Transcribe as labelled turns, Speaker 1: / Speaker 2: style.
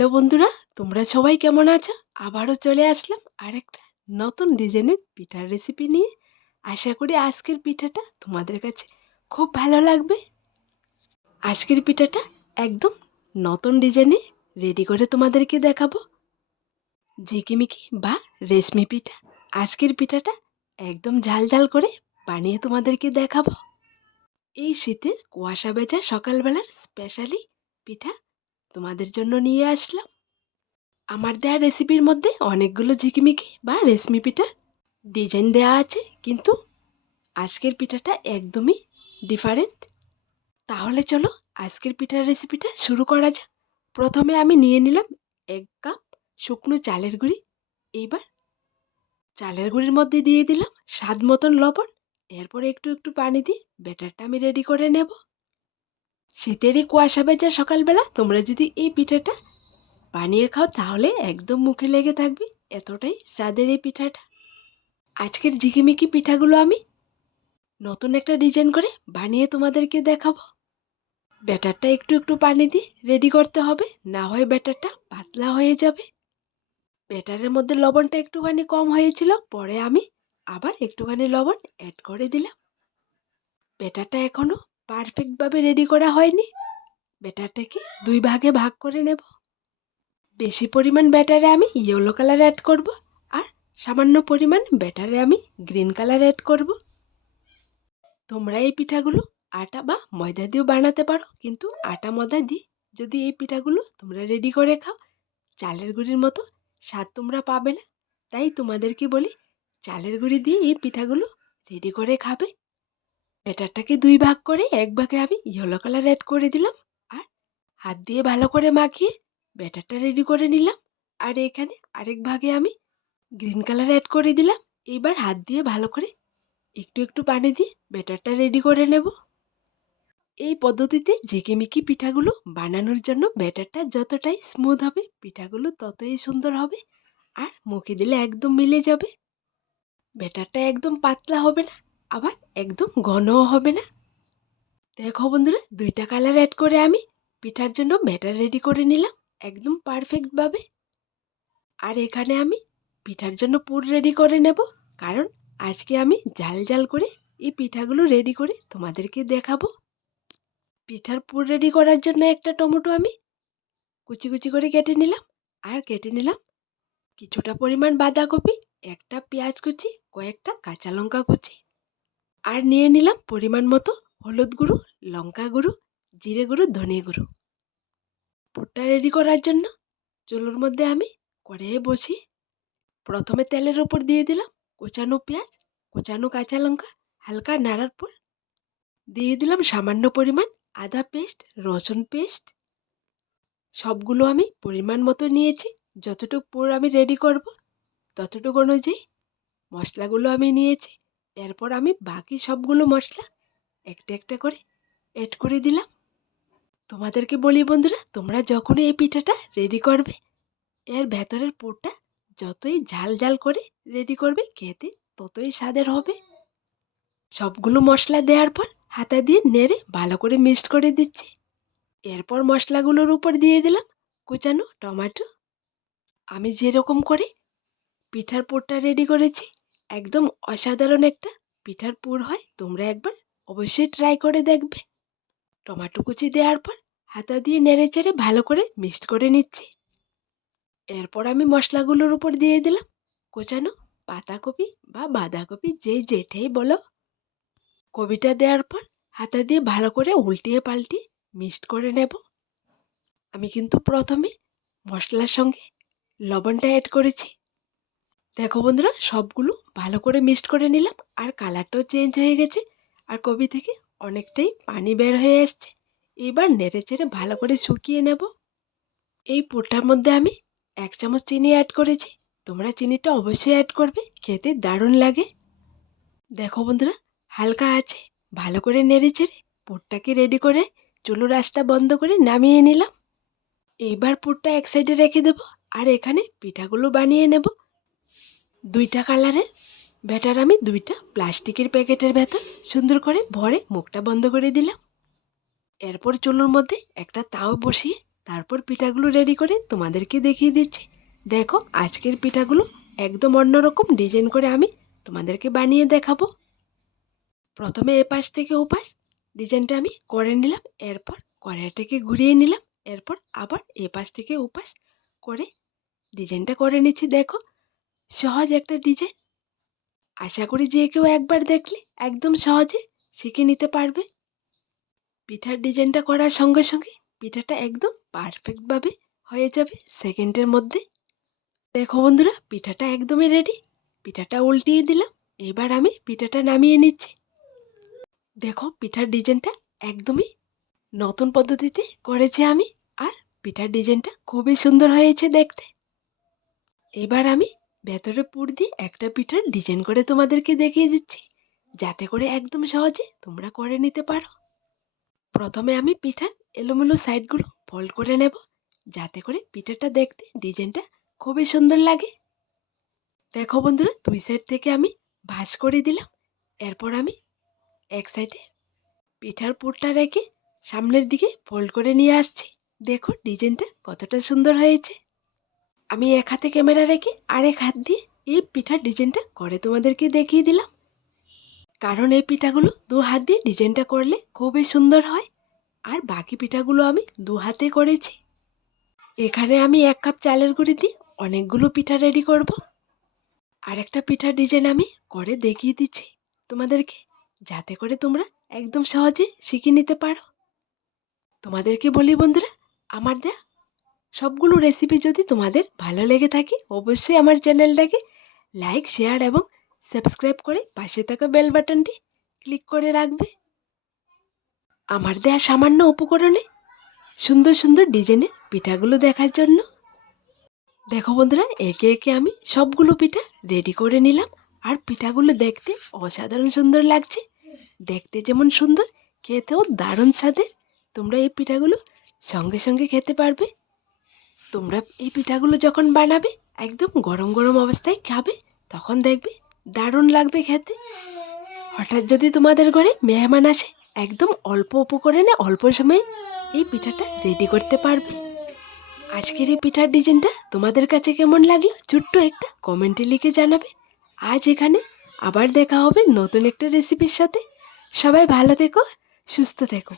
Speaker 1: Hello বন্ধুরা, তোমরা সবাই কেমন আছো? আবারও চলে আসলাম আর একটা নতুন ডিজাইনের পিঠার রেসিপি নিয়ে। আশা করি আজকের পিঠাটা তোমাদের কাছে খুব ভালো লাগবে। আজকের পিঠাটা একদম নতুন ডিজাইনে রেডি করে তোমাদেরকে দেখাবো। ঝিকিমিকি বা রেশমি পিঠা। আজকের পিঠাটা একদম ঝাল ঝাল করে বানিয়ে তোমাদেরকে দেখাবো। এই শীতের কুয়াশা বেজা সকালবেলার স্পেশালি পিঠা তোমাদের জন্য নিয়ে আসলাম। আমার দেওয়া রেসিপির মধ্যে অনেকগুলো ঝিকিমিকি বা রেশমি পিঠার ডিজাইন দেওয়া আছে, কিন্তু আজকের পিঠাটা একদমই ডিফারেন্ট তাহলে চলো আজকের পিঠার রেসিপিটা শুরু করা যাক। প্রথমে আমি নিয়ে নিলাম এক কাপ শুকনো চালের গুঁড়ি। এইবার চালের গুঁড়ির মধ্যে দিয়ে দিলাম স্বাদ মতন লবণ। এরপর একটু একটু পানি দিয়ে ব্যাটারটা আমি রেডি করে নেব। শীতেরই কুয়াশা ভেজা সকালবেলা তোমরা যদি এই পিঠাটা বানিয়ে খাও তাহলে একদম মুখে লেগে থাকবে। এতটাই স্বাদের এই পিঠাটা। আজকের ঝিকিমিকি পিঠাগুলো আমি নতুন একটা ডিজাইন করে বানিয়ে তোমাদেরকে দেখাবো। ব্যাটারটা একটু একটু পানি দিয়ে রেডি করতে হবে, না হয় ব্যাটারটা পাতলা হয়ে যাবে। ব্যাটারের মধ্যে লবণটা একটুখানি কম হয়েছিল, পরে আমি আবার একটুখানি লবণ অ্যাড করে দিলাম। ব্যাটারটা এখনও পারফেক্টভাবে রেডি করা হয়নি ব্যাটারটাকে দুই ভাগে ভাগ করে নেব। বেশি পরিমাণ ব্যাটারে আমি ইয়েলো কালার অ্যাড করব আর সামান্য পরিমাণ ব্যাটারে আমি গ্রিন কালার অ্যাড করব। তোমরা এই পিঠাগুলো আটা বা ময়দা দিয়েও বানাতে পারো, কিন্তু আটা ময়দা দিয়ে যদি এই পিঠাগুলো তোমরা রেডি করে খাও, চালের গুঁড়ির মতো স্বাদ তোমরা পাবে না। তাই তোমাদেরকে বলি, চালের গুঁড়ি দিয়ে এই পিঠাগুলো রেডি করে খাবে। ব্যাটারটাকে দুই ভাগ করে এক ভাগে আমি ইয়েলো কালার অ্যাড করে দিলাম। আর হাত দিয়ে ভালো করে মাখিয়ে ব্যাটারটা রেডি করে নিলাম। আর এখানে আরেক ভাগে আমি গ্রিন কালার অ্যাড করে দিলাম। এইবার হাত দিয়ে ভালো করে একটু একটু পানি দিয়ে ব্যাটারটা রেডি করে নেব। এই পদ্ধতিতে ঝিকিমিকি পিঠাগুলো বানানোর জন্য ব্যাটারটা যতটাই স্মুথ হবে, পিঠাগুলো ততই সুন্দর হবে আর মুখে দিলে একদম মিলে যাবে। ব্যাটারটা একদম পাতলা হবে না। আবার একদম ঘনও হবে না। দেখো বন্ধুরা, দুইটা কালার অ্যাড করে আমি পিঠার জন্য ব্যাটার রেডি করে নিলাম, একদম পারফেক্টভাবে আর এখানে আমি পিঠার জন্য পুর রেডি করে নেব, কারণ আজকে আমি জাল জাল করে এই পিঠাগুলো রেডি করে তোমাদেরকে দেখাবো। পিঠার পুর রেডি করার জন্য একটা টমেটো আমি কুচি কুচি করে কেটে নিলাম, আর কেটে নিলাম কিছুটা পরিমাণ বাঁধাকপি, একটা পেঁয়াজ কুচি, কয়েকটা কাঁচা লঙ্কা কুচি। আর নিয়ে নিলাম পরিমাণ মতো হলুদ গুঁড়ো, লঙ্কা গুঁড়ো, জিরে গুঁড়ো, ধনে গুঁড়ো। পুরটা রেডি করার জন্য চুলোর মধ্যে আমি কড়াইয়ে বসি প্রথমে তেলের ওপর দিয়ে দিলাম কোচানো পেঁয়াজ, কোচানো কাঁচা লঙ্কা, হালকা নাড়ার পর দিয়ে দিলাম সামান্য পরিমাণ আদা পেস্ট, রসুন পেস্ট। সবগুলো আমি পরিমাণ মতো নিয়েছি, যতটুকু পুর আমি রেডি করব, ততটুকু অনুযায়ী মশলাগুলো আমি নিয়েছি। এরপর আমি বাকি সবগুলো মশলা একটা একটা করে অ্যাড করে দিলাম। তোমাদেরকে বলি বন্ধুরা, তোমরা যখনই এই পিঠাটা রেডি করবে, এর ভেতরের পুরটা যতই ঝাল ঝাল করে রেডি করবে, খেতে ততই স্বাদের হবে। সবগুলো মশলা দেওয়ার পর হাতা দিয়ে নেড়ে ভালো করে মিক্সড করে দিচ্ছি। এরপর মশলাগুলোর উপর দিয়ে দিলাম কুচানো টমেটো। আমি যেরকম করে পিঠার পুরটা রেডি করেছি একদম অসাধারণ একটা পিঠার পুর হয়, তোমরা একবার অবশ্যই ট্রাই করে দেখবে। টমাটো কুচি দেওয়ার পর হাতা দিয়ে নেড়ে চেড়ে ভালো করে মিক্সড করে নিচ্ছি। এরপর আমি মশলাগুলোর উপর দিয়ে দিলাম কোচানো পাতাকপি বা বাঁধাকপি যে যেটাই বলো। কবিটা দেওয়ার পর হাতা দিয়ে ভালো করে উল্টিয়ে পাল্টিয়ে মিক্সড করে নেব। আমি কিন্তু প্রথমে মশলার সঙ্গে লবণটা অ্যাড করেছি। দেখো বন্ধুরা, সবগুলো ভালো করে মিক্সড করে নিলাম। আর কালারটাও চেঞ্জ হয়ে গেছে। আর কবি থেকে অনেকটাই পানি বের হয়ে আসছে এবার নেড়ে চেড়ে ভালো করে শুকিয়ে নেব। এই পোটার মধ্যে আমি এক চামচ চিনি অ্যাড করেছি। তোমরা চিনিটা অবশ্যই অ্যাড করবে, খেতে দারুণ লাগে। দেখো বন্ধুরা, হালকা আছে। ভালো করে নেড়ে চেড়ে পুরটাকে রেডি করে চুলো রাস্তা বন্ধ করে নামিয়ে নিলাম। এইবার পুরটা এক সাইডে রেখে দেবো। আর এখানে পিঠাগুলো বানিয়ে নেব। দুইটা কালারের ব্যাটার আমি দুইটা প্লাস্টিকের প্যাকেটের ভেতর সুন্দর করে ভরে মুখটা বন্ধ করে দিলাম। এরপর চুলোর মধ্যে একটা তাও বসিয়ে তারপর পিঠাগুলো রেডি করে তোমাদেরকে দেখিয়ে দিচ্ছি। দেখো, আজকের পিঠাগুলো একদম অন্যরকম ডিজাইন করে আমি তোমাদেরকে বানিয়ে দেখাবো। প্রথমে এ পাশ থেকে ও পাশ ডিজাইনটা আমি করে নিলাম, এরপর কড়াইটাকে ঘুরিয়ে নিলাম, এরপর আবার এ পাশ থেকে ও পাশ করে ডিজাইনটা করে নিচ্ছি। দেখো সহজ একটা ডিজাইন? আশা করি যে কেউ একবার দেখলে একদম সহজে শিখে নিতে পারবে। পিঠার ডিজাইনটা করার সঙ্গে সঙ্গে পিঠাটা একদম পারফেক্টভাবে হয়ে যাবে সেকেন্ডের মধ্যে। দেখো বন্ধুরা, পিঠাটা একদমই রেডি পিঠাটা উল্টিয়ে দিলাম, এবার আমি পিঠাটা নামিয়ে নিচ্ছি। দেখো, পিঠার ডিজাইনটা একদমই নতুন পদ্ধতিতে করেছি আমি, আর পিঠার ডিজাইনটা খুবই সুন্দর হয়েছে দেখতে। এবার আমি ভেতরে পুর দিয়ে একটা পিঠার ডিজাইন করে তোমাদেরকে দেখিয়ে দিচ্ছি। যাতে করে একদম সহজে তোমরা করে নিতে পারো। প্রথমে আমি পিঠার এলোমেলো সাইডগুলো ফোল্ড করে নেব, যাতে করে পিঠাটা দেখতে ডিজাইনটা খুবই সুন্দর লাগে। দেখো বন্ধুরা, দুই সাইড থেকে আমি ভাঁজ করে দিলাম। এরপর আমি এক সাইডে পিঠার পুরটা রেখে সামনের দিকে ফোল্ড করে নিয়ে আসছি। দেখো ডিজাইনটা কতটা সুন্দর হয়েছে। আমি এক হাতে ক্যামেরা রেখে আরেক হাত দিয়ে এই পিঠার ডিজাইনটা করে তোমাদেরকে দেখিয়ে দিলাম। কারণ এই পিঠাগুলো দু হাত দিয়ে ডিজাইনটা করলে খুবই সুন্দর হয়। আর বাকি পিঠাগুলো আমি দু হাতে করেছি। এখানে আমি এক কাপ চালের গুঁড়ি দিয়ে অনেকগুলো পিঠা রেডি করব। আর একটা পিঠার ডিজাইন আমি করে দেখিয়ে দিচ্ছি তোমাদেরকে, যাতে করে তোমরা একদম সহজে শিখে নিতে পারো। তোমাদেরকে বলি বন্ধুরা, আমার দেয়া সবগুলো রেসিপি যদি তোমাদের ভালো লেগে থাকে, অবশ্যই আমার চ্যানেলটাকে লাইক শেয়ার এবং সাবস্ক্রাইব করে পাশে থাকা বেল বাটনটি ক্লিক করে রাখবে। আমার দেয়া সামান্য উপকরণে সুন্দর সুন্দর ডিজাইনের পিঠাগুলো দেখার জন্য। দেখো বন্ধুরা, একে একে আমি সবগুলো পিঠা রেডি করে নিলাম। আর পিঠাগুলো দেখতে অসাধারণ সুন্দর লাগছে। দেখতে যেমন সুন্দর, খেতেও দারুণ স্বাদের। তোমরা এই পিঠাগুলো সঙ্গে সঙ্গে খেতে পারবে। তোমরা এই পিঠাগুলো যখন বানাবে, একদম গরম গরম অবস্থায় খাবে, তখন দেখবে দারুণ লাগবে খেতে। হঠাৎ যদি তোমাদের ঘরে মেহমান আসে, একদম অল্প উপকরণে অল্প সময়ে এই পিঠাটা রেডি করতে পারবে। আজকের এই পিঠার ডিজাইনটা তোমাদের কাছে কেমন লাগল, ছোট্ট একটা কমেন্টে লিখে জানাবে। আজ এখানে আবার দেখা হবে নতুন একটা রেসিপির সাথে। সবাই ভালো থেকো, সুস্থ থেকো।